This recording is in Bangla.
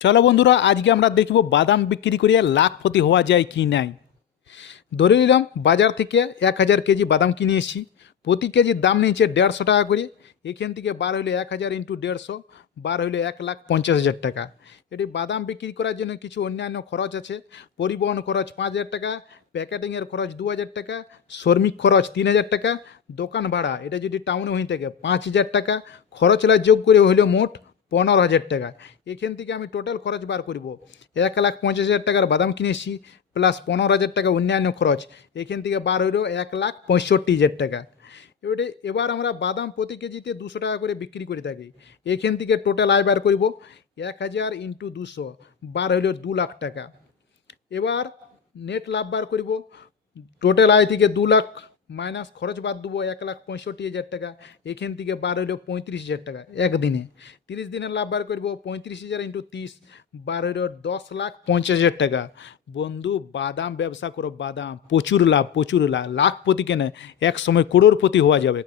চলো বন্ধুরা, আজকে আমরা দেখব বাদাম বিক্রি করিয়া লাখপতি হওয়া যায় কি নাই। ধরে নিলাম বাজার থেকে 1000 কেজি বাদাম কিনে এসেছি। প্রতি কেজির দাম নিয়েছে 150 টাকা করে। এখান থেকে বার হইলে 1000 ইন্টু 150, বার হইলে 1,50,000 টাকা। এটি বাদাম বিক্রি করার জন্য কিছু অন্যান্য খরচ আছে। পরিবহন খরচ 5,000 টাকা, প্যাকেটিংয়ের খরচ 2,000 টাকা, শ্রমিক খরচ 3,000 টাকা, দোকান ভাড়া এটা যদি টাউনে হয়ে থাকে 5,000 টাকা, খরচলা যোগ করে হইল মোট 15,000 টাকা। এখান থেকে আমি টোটাল খরচ বার করব। 1,50,000 টাকার বাদাম কিনেছি প্লাস 15,000 টাকা অন্যান্য খরচ, এখান থেকে বার হইল 1,65,000 টাকা। এবার আমরা বাদাম প্রতি কেজিতে 200 টাকা করে বিক্রি করে থাকি। এখান থেকে টোটাল আয় বার করব 1,000 ইন্টু 200, বার হইল 2,00,000 টাকা। এবার নেট লাভ বার করব। টোটাল আয় থেকে 2,00,000 মাইনাস খরচ বাদ দেবো 1,65,000 টাকা। এখান থেকে বার হইল 35,000 টাকা একদিনে। 30 দিনের লাভ বার করব, 35,000 ইন্টু 30, বার হইল 10,50,000 টাকা। বন্ধু, বাদাম ব্যবসা করো, বাদাম প্রচুর লাভ, প্রচুর লাভ, লাখপতি কেন, এক সময় করোড়পতি হওয়া যাবে।